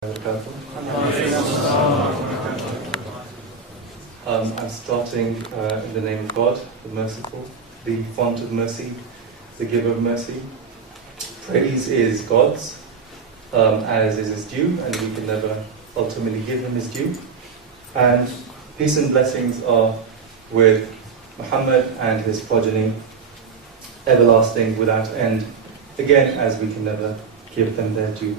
I'm starting in the name of God, the merciful, the font of mercy, the giver of mercy. Praise is God's, as is his due, and we can never ultimately give him his due. And peace and blessings are with Muhammad and his progeny, everlasting without end, again, as we can never give them their due.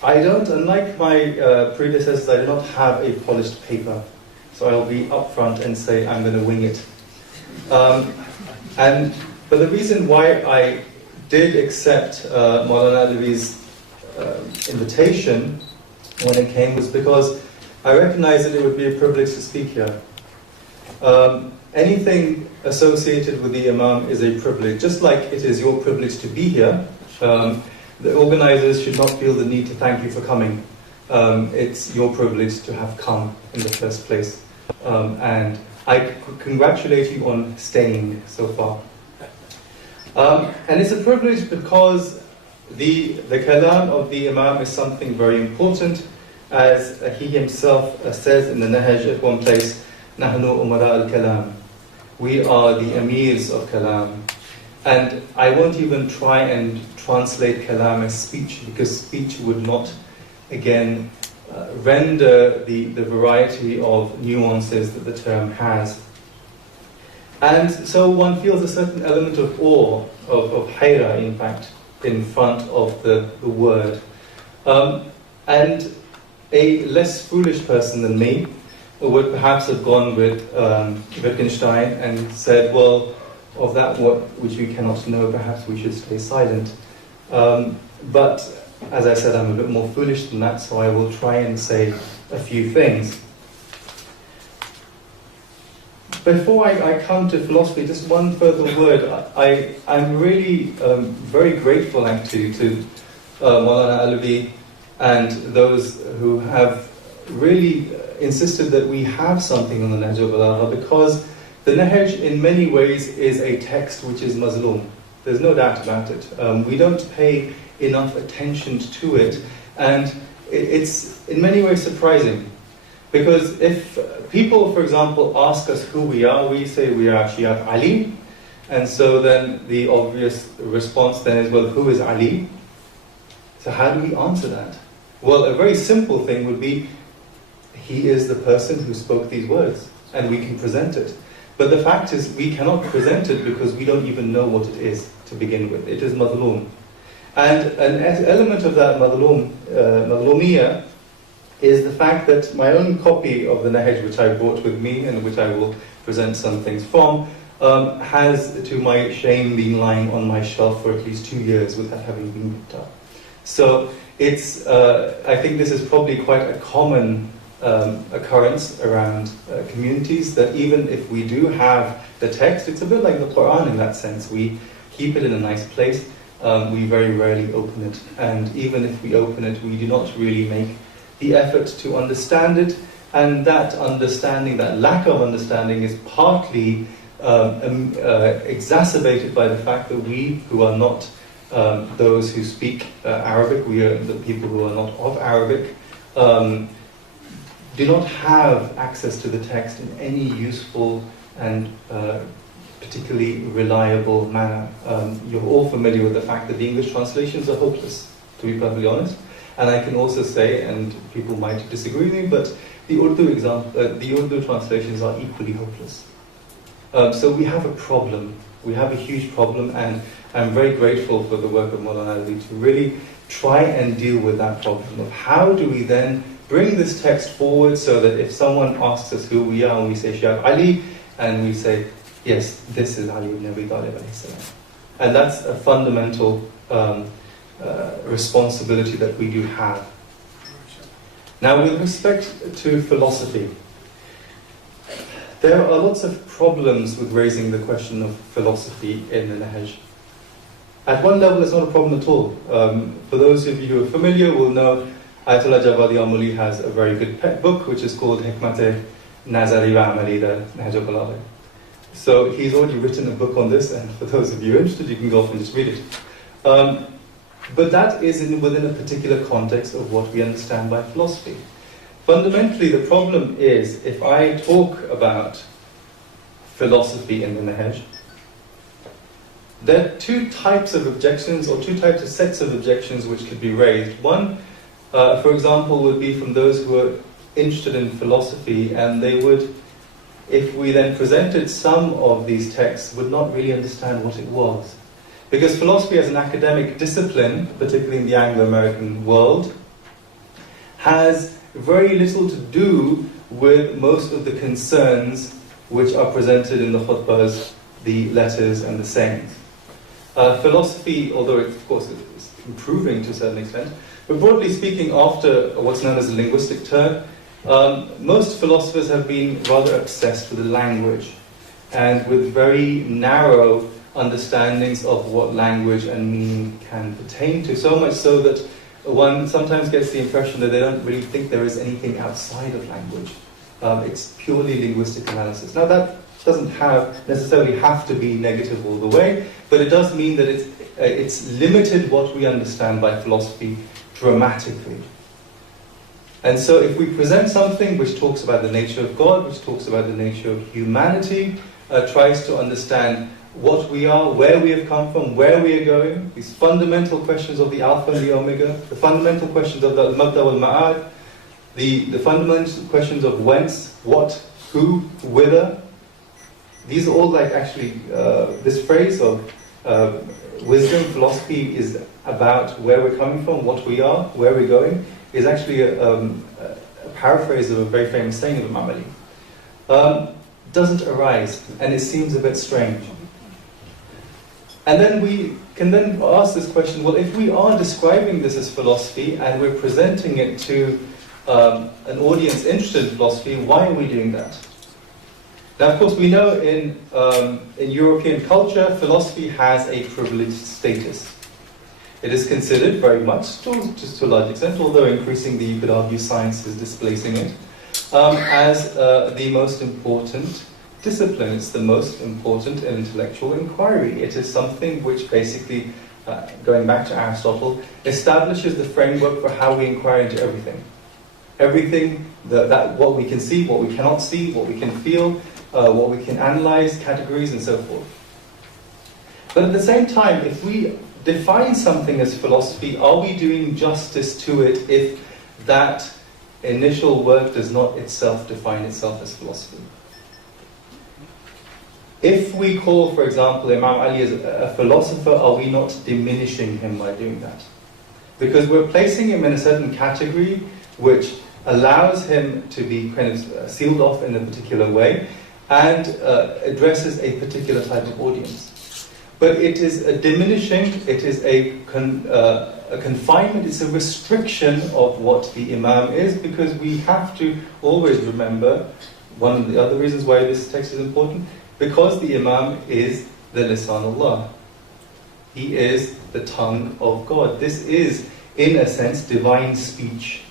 I don't, unlike my predecessors, I do not have a polished paper, so I'll be upfront and say I'm going to wing it. But the reason why I did accept Maulana Rizvi's invitation when it came was because I recognized that it would be a privilege to speak here. Anything associated with the Imam is a privilege, just like it is your privilege to be here. The organizers should not feel the need to thank you for coming. It's your privilege to have come in the first place. And I congratulate you on staying so far. And it's a privilege because the kalam of the Imam is something very important, as he himself says in the Nahj at one place, Nahnu umara al-kalam. We are the emirs of kalam. And I won't even try and translate kalam as speech, because speech would not, again, render the variety of nuances that the term has. And so one feels a certain element of awe, of hayra, in fact, in front of the word. And a less foolish person than me would perhaps have gone with Wittgenstein and said, well, of that which we cannot know, perhaps we should stay silent. But as I said, I'm a bit more foolish than that, so I will try and say a few things. Before I come to philosophy, just one further word. I'm really very grateful, actually, to Maulana Alavi and those who have really insisted that we have something on the Nahjul Balagha, because the Nahj, in many ways, is a text which is mazloom. There's no doubt about it. We don't pay enough attention to it, and it's in many ways surprising. Because if people, for example, ask us who we are, we say we are Shia Ali, and so then the obvious response then is, well, who is Ali? So how do we answer that? Well, a very simple thing would be, he is the person who spoke these words, and we can present it. But the fact is, we cannot present it because we don't even know what it is to begin with. It is madloom. And an element of that madloomiyya is the fact that my own copy of the Nahj, which I brought with me and which I will present some things from, has, to my shame, been lying on my shelf for at least 2 years without having been picked up. So it's, I think this is probably quite a common occurrence around communities, that even if we do have the text, it's a bit like the Quran in that sense. We keep it in a nice place, we very rarely open it, and even if we open it, we do not really make the effort to understand it, and that understanding, that lack of understanding, is partly exacerbated by the fact that we who are not those who speak Arabic, we are the people who are not of Arabic, do not have access to the text in any useful and particularly reliable manner. You're all familiar with the fact that the English translations are hopeless, to be perfectly honest. And I can also say, and people might disagree with me, but the Urdu translations are equally hopeless. So we have a problem. We have a huge problem, and I'm very grateful for the work of Maulana Ali to really try and deal with that problem of how do we then bring this text forward so that if someone asks us who we are and we say Shia Ali, and we say, yes, this is Ali ibn Abi Talib alayhi salam. And that's a fundamental responsibility that we do have. Now, with respect to philosophy, there are lots of problems with raising the question of philosophy in the Nahj. At one level, it's not a problem at all. For those of you who are familiar will know Ayatollah Jawadi Amuli has a very good pet book which is called Hikmat Nazari wa Amali, the Nahjul Balagha. So he's already written a book on this, and for those of you interested, you can go off and just read it. But that is within a particular context of what we understand by philosophy. Fundamentally, the problem is, if I talk about philosophy in the Nahj, there are two types of objections, or two types of sets of objections which could be raised. One, for example, would be from those who are interested in philosophy, and they would, if we then presented some of these texts, would not really understand what it was. Because philosophy as an academic discipline, particularly in the Anglo-American world, has very little to do with most of the concerns which are presented in the khutbahs, the letters and the sayings. Philosophy, although it, of course is improving to a certain extent, but broadly speaking, after what's known as a linguistic turn, most philosophers have been rather obsessed with the language and with very narrow understandings of what language and meaning can pertain to, so much so that one sometimes gets the impression that they don't really think there is anything outside of language. It's purely linguistic analysis. Now that doesn't necessarily have to be negative all the way, but it does mean that it's limited what we understand by philosophy dramatically. And so if we present something which talks about the nature of God, which talks about the nature of humanity, tries to understand what we are, where we have come from, where we are going, these fundamental questions of the Alpha and the Omega, the fundamental questions of the Al-Mabda wal-Ma'ad, the fundamental questions of whence, what, who, whither. These are all like actually, this phrase of wisdom, philosophy is about where we're coming from, what we are, where we're going, is actually a paraphrase of a very famous saying of Imam Ali. Doesn't arise, and it seems a bit strange. And then we can then ask this question, well, if we are describing this as philosophy and we're presenting it to an audience interested in philosophy, why are we doing that? Now, of course, we know in European culture, philosophy has a privileged status. It is considered very much, just to a large extent, although increasingly you could argue science is displacing it, as the most important discipline. It's the most important intellectual inquiry. It is something which basically, going back to Aristotle, establishes the framework for how we inquire into everything. Everything, what we can see, what we cannot see, what we can feel, what we can analyze, categories and so forth. But at the same time, if we define something as philosophy, are we doing justice to it if that initial work does not itself define itself as philosophy? If we call, for example, Imam Ali as a philosopher, are we not diminishing him by doing that? Because we're placing him in a certain category which allows him to be kind of sealed off in a particular way and addresses a particular type of audience. But it is a diminishing, it is a confinement, it's a restriction of what the Imam is, because we have to always remember, one of the other reasons why this text is important, because the Imam is the Lisanullah. He is the tongue of God. This is, in a sense, divine speech.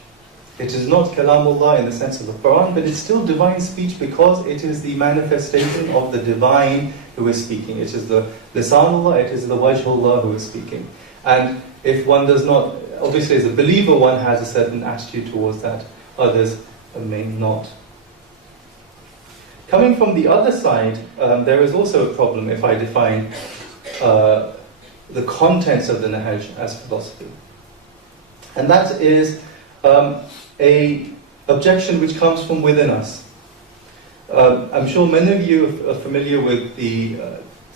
It is not Kalamullah in the sense of the Quran, but it's still divine speech because it is the manifestation of the divine who is speaking. It is the Lisanullah, it is the Wajhullah who is speaking. And if one does not, obviously as a believer one has a certain attitude towards that, others may not. Coming from the other side, there is also a problem if I define the contents of the Nahj as philosophy. And that is a objection which comes from within us. I'm sure many of you are familiar with the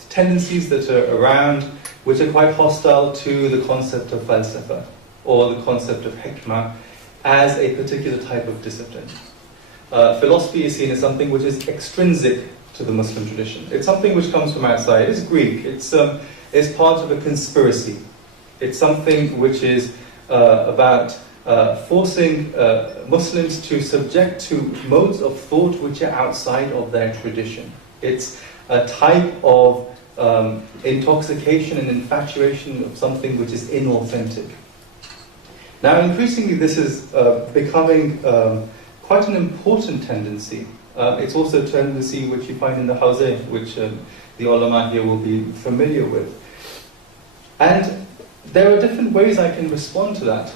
tendencies that are around which are quite hostile to the concept of falsafa or the concept of hikmah as a particular type of discipline. Philosophy is seen as something which is extrinsic to the Muslim tradition. It's something which comes from outside. It's Greek. It's part of a conspiracy. It's something which is about forcing Muslims to subject to modes of thought which are outside of their tradition. It's a type of intoxication and infatuation of something which is inauthentic. Now, increasingly, this is becoming quite an important tendency. It's also a tendency which you find in the Hawzeh, which the ulama here will be familiar with. And there are different ways I can respond to that.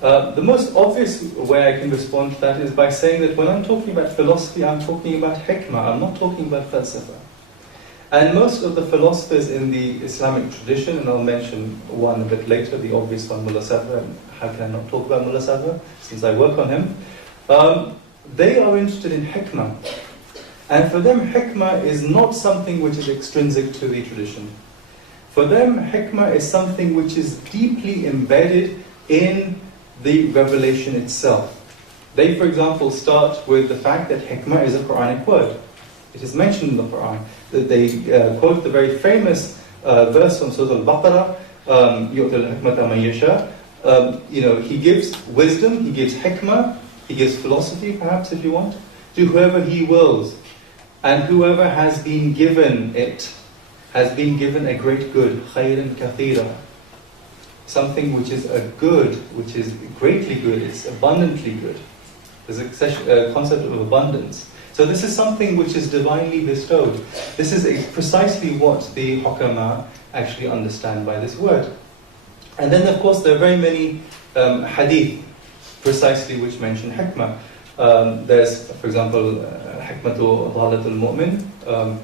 The most obvious way I can respond to that is by saying that when I'm talking about philosophy, I'm talking about hikmah, I'm not talking about falsafa. And most of the philosophers in the Islamic tradition, and I'll mention one a bit later, the obvious one, Mullah Sadr, and how can I not talk about Mullah Sadr, since I work on him, they are interested in hikmah. And for them, hikmah is not something which is extrinsic to the tradition. For them, hikmah is something which is deeply embedded in the revelation itself. They, for example, start with the fact that hikmah is a Quranic word. It is mentioned in the Quran. They quote the very famous verse from Surah Al-Baqarah, يُؤْتِ الْحِكْمَةَ مَنْ يَشَاءُ. He gives wisdom, he gives hikmah, he gives philosophy, perhaps, if you want, to whoever he wills. And whoever has been given it, has been given a great good, خَيْرًا كَثِيرًا. Something which is a good, which is greatly good, it's abundantly good. There's a concept of abundance. So this is something which is divinely bestowed. This is precisely what the hukama actually understand by this word. And then, of course, there are very many hadith precisely which mention hikmah. There's, for example, hikmatu dhalatul mu'min.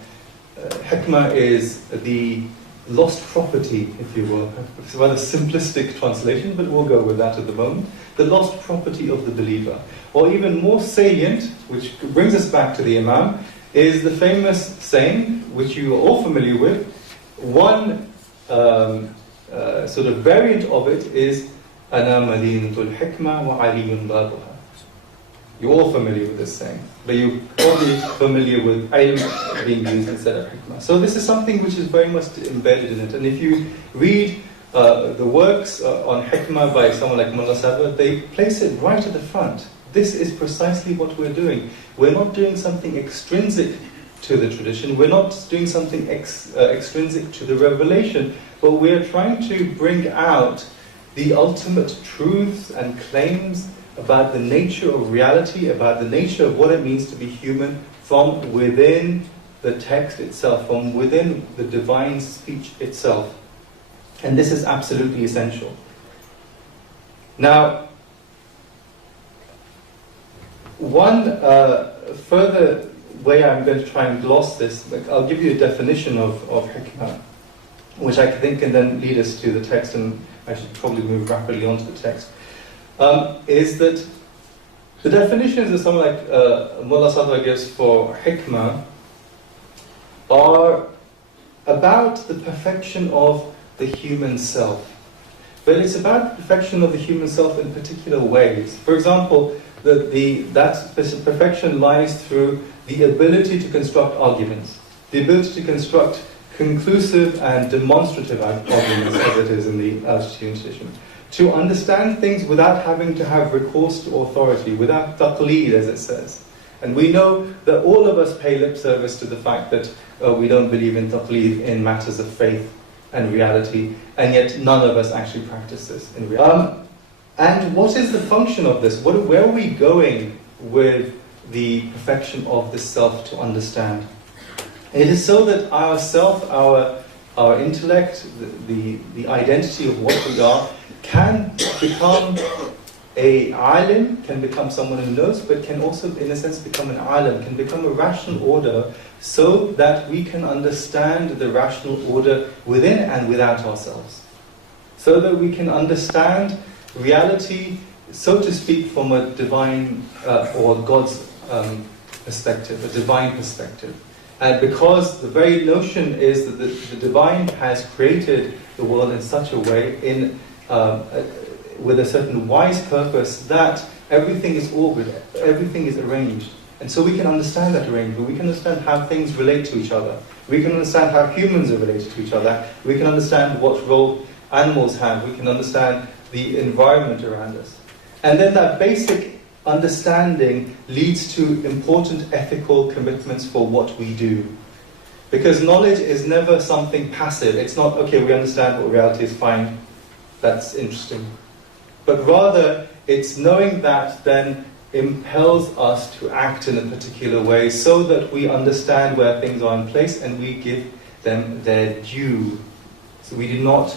Hikmah is the lost property, if you will. It's a rather simplistic translation, but we'll go with that at the moment. The lost property of the believer. Or even more salient, which brings us back to the Imam, is the famous saying, which you are all familiar with. One sort of variant of it is أَنَا مَدِينَةُ الْحِكْمَةِ وَعَلِيٌّ بَابُهَا. You're all familiar with this saying, but you're probably familiar with ilm being used instead of hikmah. So this is something which is very much embedded in it. And if you read the works on hikmah by someone like Mullah Sadr, they place it right at the front. This is precisely what we're doing. We're not doing something extrinsic to the tradition. We're not doing something extrinsic to the revelation, but we're trying to bring out the ultimate truths and claims about the nature of reality, about the nature of what it means to be human from within the text itself, from within the divine speech itself. And this is absolutely essential. Now, one further way I'm going to try and gloss this, I'll give you a definition of hikmah, which I think can then lead us to the text, and I should probably move rapidly onto the text. Is that the definitions that someone like Mullah Sadr gives for hikmah are about the perfection of the human self. But it's about the perfection of the human self in particular ways. For example, that perfection lies through the ability to construct arguments, the ability to construct conclusive and demonstrative arguments, as it is in the Al-Jasharian tradition. To understand things without having to have recourse to authority, without taqleed, as it says. And we know that all of us pay lip service to the fact that we don't believe in taqleed in matters of faith and reality, and yet none of us actually practice this in reality. And what is the function of this? Where are we going with the perfection of the self to understand? It is so that our self, our intellect, the identity of what we are, can become a alim, can become someone who knows, but can also, in a sense, become an alim, can become a rational order, so that we can understand the rational order within and without ourselves. So that we can understand reality, so to speak, from a divine or God's perspective, a divine perspective. And because the very notion is that the divine has created the world in such a way, with a certain wise purpose, that everything is ordered, everything is arranged. And so we can understand that arrangement, we can understand how things relate to each other, we can understand how humans are related to each other, we can understand what role animals have, we can understand the environment around us. And then that basic understanding leads to important ethical commitments for what we do. Because knowledge is never something passive. It's not, okay, we understand what reality is, fine, that's interesting. But rather, it's knowing that then impels us to act in a particular way so that we understand where things are in place and we give them their due. So we do not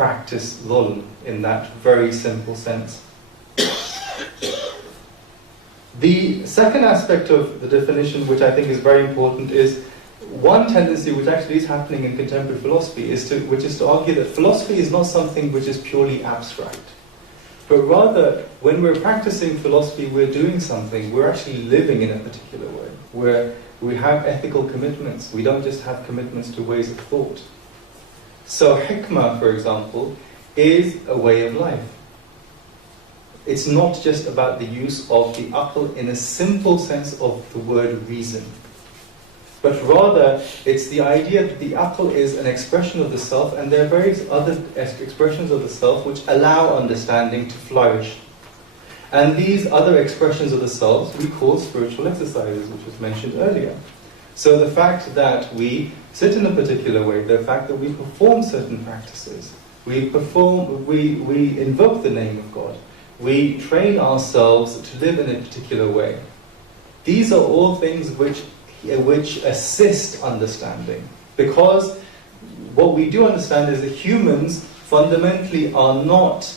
practice dhulm in that very simple sense. The second aspect of the definition, which I think is very important, is one tendency which actually is happening in contemporary philosophy, which is to argue that philosophy is not something which is purely abstract. But rather, when we're practicing philosophy, we're doing something, we're actually living in a particular way, where we have ethical commitments. We don't just have commitments to ways of thought. So hikmah, for example, is a way of life. It's not just about the use of the aql in a simple sense of the word reason. But rather, it's the idea that the aql is an expression of the self, and there are various other expressions of the self which allow understanding to flourish. And these other expressions of the self we call spiritual exercises, which was mentioned earlier. So the fact that we sit in a particular way, the fact that we perform certain practices, we invoke the name of God, we train ourselves to live in a particular way. These are all things which assist understanding. Because what we do understand is that humans fundamentally are not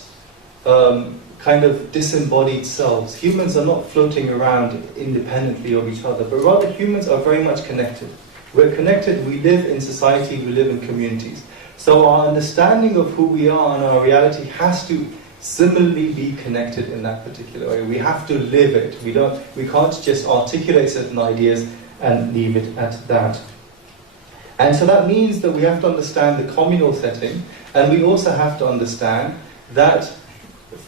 kind of disembodied selves. Humans are not floating around independently of each other, but rather humans are very much connected. We're connected, we live in society, we live in communities. So our understanding of who we are and our reality has to similarly be connected in that particular way. We have to live it. We can't just articulate certain ideas and leave it at that. And so that means that we have to understand the communal setting, and we also have to understand that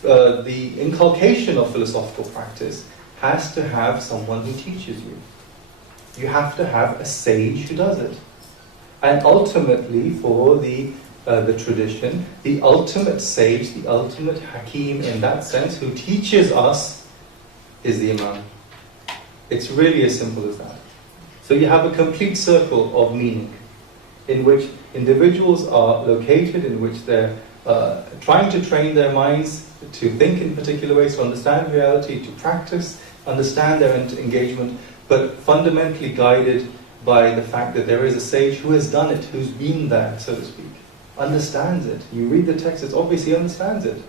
the inculcation of philosophical practice has to have someone who teaches you. You have to have a sage who does it. And ultimately, for the tradition, the ultimate sage, the ultimate hakim in that sense, who teaches us, is the imam. It's really as simple as that. So you have a complete circle of meaning, in which individuals are located, in which they're trying to train their minds to think in particular ways, to understand reality, to practice, understand their engagement, but fundamentally guided by the fact that there is a sage who has done it, who's been there, so to speak, understands it. You read the text, it's obvious he understands it.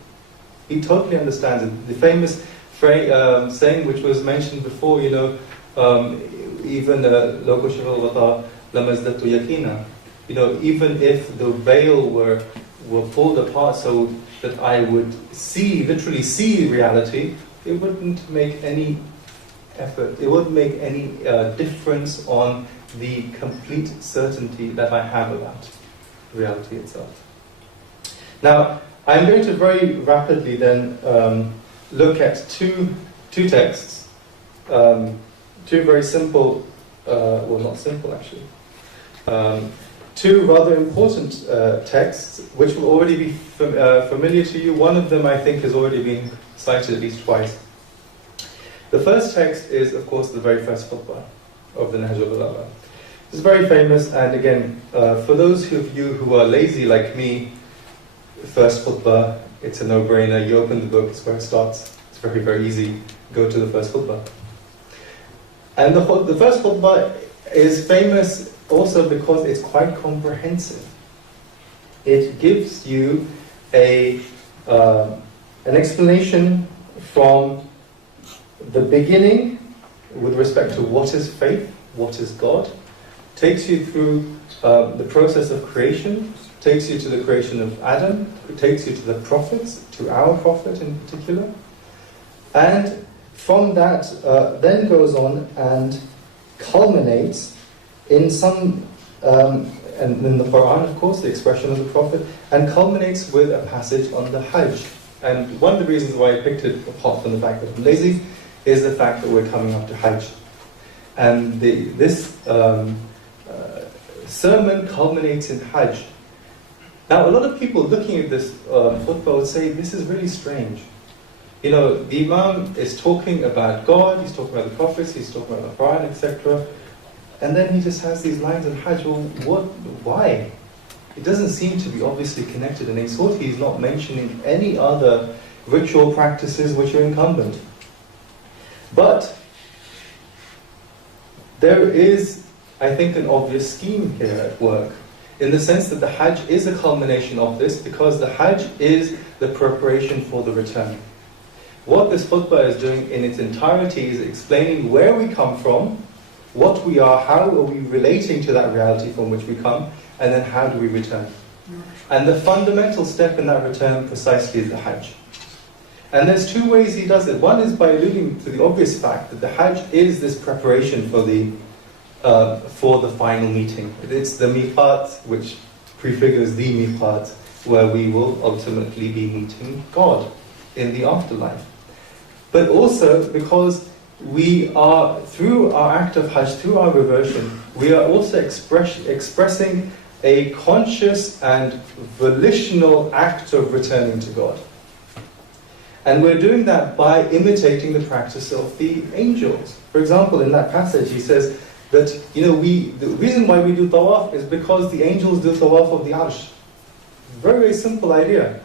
He totally understands it. The famous saying which was mentioned before, even Loko Shival Wata Lamazdatu Yakina, even if the veil were pulled apart so that I would literally see reality, it wouldn't make any effort, it wouldn't make any difference on the complete certainty that I have about reality itself. Now, I'm going to very rapidly then look at two texts, two very simple, well, not simple actually, two rather important texts which will already be familiar to you. One of them I think has already been cited at least twice. The first text is, of course, the very first khutbah of the Nahjul Balagha. It's very famous, and again, for those of you who are lazy like me, the first khutbah, it's a no-brainer. You open the book, it's where it starts. It's very, very easy. Go to the first khutbah. And the first khutbah is famous also because it's quite comprehensive. It gives you an explanation from the beginning with respect to what is faith, what is God, takes you through the process of creation, takes you to the creation of Adam, takes you to the prophets, to our prophet in particular, and from that then goes on and culminates in some, and in the Quran, of course, the expression of the prophet, and culminates with a passage on the Hajj. And one of the reasons why I picked it, apart from the fact that I'm lazy, is the fact that we're coming up to Hajj. And this sermon culminates in Hajj. Now, a lot of people looking at this khutbah would say, this is really strange. The Imam is talking about God, he's talking about the prophets, he's talking about the Quran, etc. And then he just has these lines on Hajj. Well, why? It doesn't seem to be obviously connected, and he's not mentioning any other ritual practices which are incumbent. But there is, I think, an obvious scheme here at work. in the sense that the Hajj is a culmination of this, because the Hajj is the preparation for the return. What this khutbah is doing in its entirety is explaining where we come from, what we are, how are we relating to that reality from which we come, and then how do we return. And the fundamental step in that return precisely is the Hajj. And there's two ways he does it. One is by alluding to the obvious fact that the Hajj is this preparation for the final meeting. It's the miqat, which prefigures the miqat, where we will ultimately be meeting God in the afterlife. But also because we are, through our act of Hajj, through our reversion, we are also expressing a conscious and volitional act of returning to God. And we're doing that by imitating the practice of the angels. For example, in that passage he says that, the reason why we do tawaf is because the angels do tawaf of the arsh. Very, very simple idea.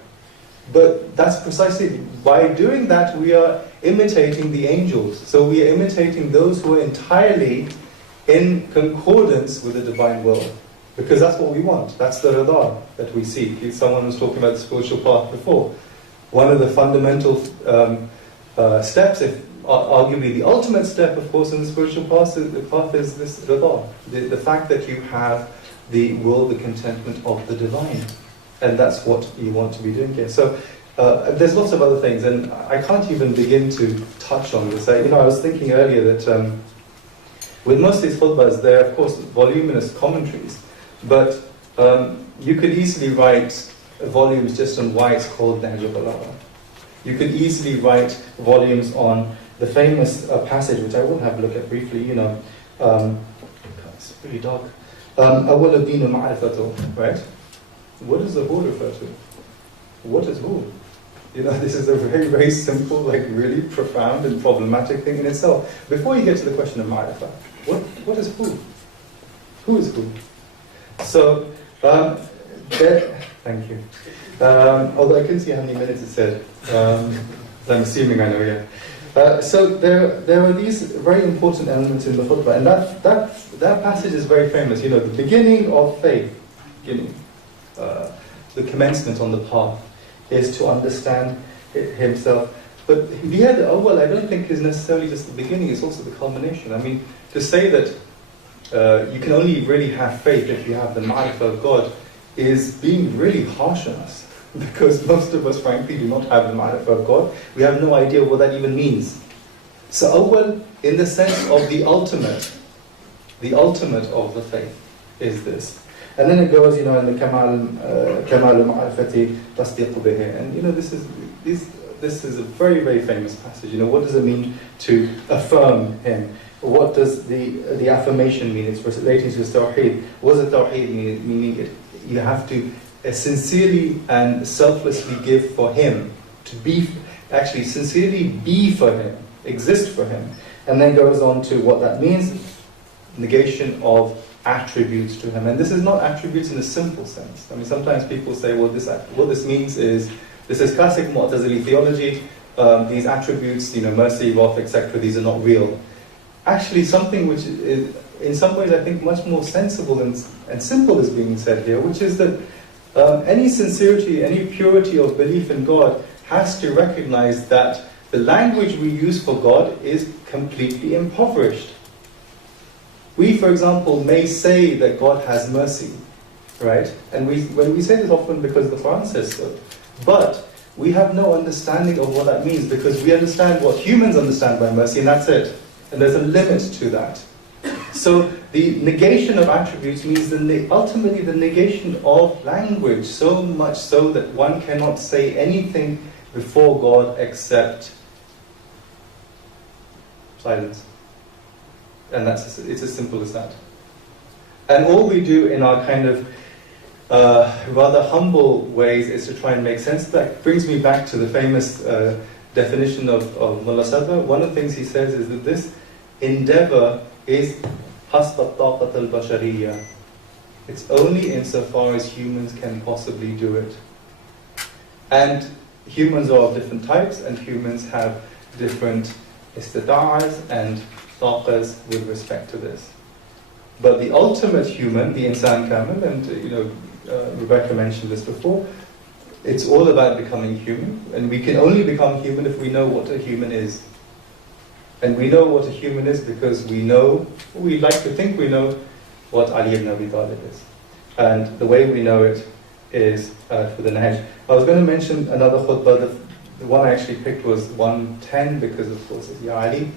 But that's precisely, by doing that we are imitating the angels. So we are imitating those who are entirely in concordance with the divine will. Because that's what we want. That's the rida that we seek. Someone was talking about the spiritual path before. One of the fundamental steps, arguably the ultimate step, of course, in the spiritual path is this rida. The fact that you have the will, the contentment of the divine. And that's what you want to be doing here. So there's lots of other things, and I can't even begin to touch on this. I was thinking earlier that with most of these khutbahs, they're of course voluminous commentaries, but you could easily write volumes just on why it's called Nahjul Balagha. You could easily write volumes on the famous passage, which I will have a look at briefly. It's pretty dark. أول الدين معرفته, right? What does the who refer to? What is who? This is a very, very simple, really profound and problematic thing in itself. Before you get to the question of ma'rifah, what is who? Who is who? So, thank you. Although I couldn't see how many minutes it said. I'm assuming I know, yeah. So there are these very important elements in the khutbah, and that passage is very famous. The beginning of faith, the commencement on the path, is to understand himself. But here the awwal, I don't think, is necessarily just the beginning, it's also the culmination. I mean, to say that you can only really have faith if you have the ma'rifah of God is being really harsh on us. Because most of us, frankly, do not have the ma'rifah of God. We have no idea what that even means. So awwal, in the sense of the ultimate of the faith, is this. And then it goes, in the kamal ma'rifati tasdiq bihi. And this is a very, very famous passage. What does it mean to affirm him? What does the affirmation mean? It's relating to his tawheed. What does the tawheed mean? Meaning you have to sincerely and selflessly give for him, to be, actually sincerely be for him, exist for him. And then goes on to what that means, negation of attributes to him. And this is not attributes in a simple sense. I mean, sometimes people say, well, what this means is, this is classic Mu'tazili theology, these attributes, mercy, wrath, etc., these are not real. Actually, something which is, in some ways, I think, much more sensible and simple is being said here, which is that any sincerity, any purity of belief in God has to recognize that the language we use for God is completely impoverished. We, for example, may say that God has mercy, right? And when we say this often because the Quran says so, but we have no understanding of what that means, because we understand what humans understand by mercy, and that's it. And there's a limit to that. So the negation of attributes means ultimately the negation of language, so much so that one cannot say anything before God except silence. And it's as simple as that. And all we do in our kind of rather humble ways is to try and make sense of that. Brings me back to the famous definition of Mullah Sadr. One of the things he says is that this endeavor is hasb al-taqat al-bashariyya. It's only insofar as humans can possibly do it. And humans are of different types, and humans have different istita'as and taqas with respect to this. But the ultimate human, the insan kamil, and Rebecca mentioned this before, it's all about becoming human, and we can only become human if we know what a human is. And we know what a human is because we like to think we know what Ali ibn Abi Talib is. And the way we know it is through the Nahj. I was going to mention another khutbah. The one I actually picked was 110 because, of course, it's Ya Ali.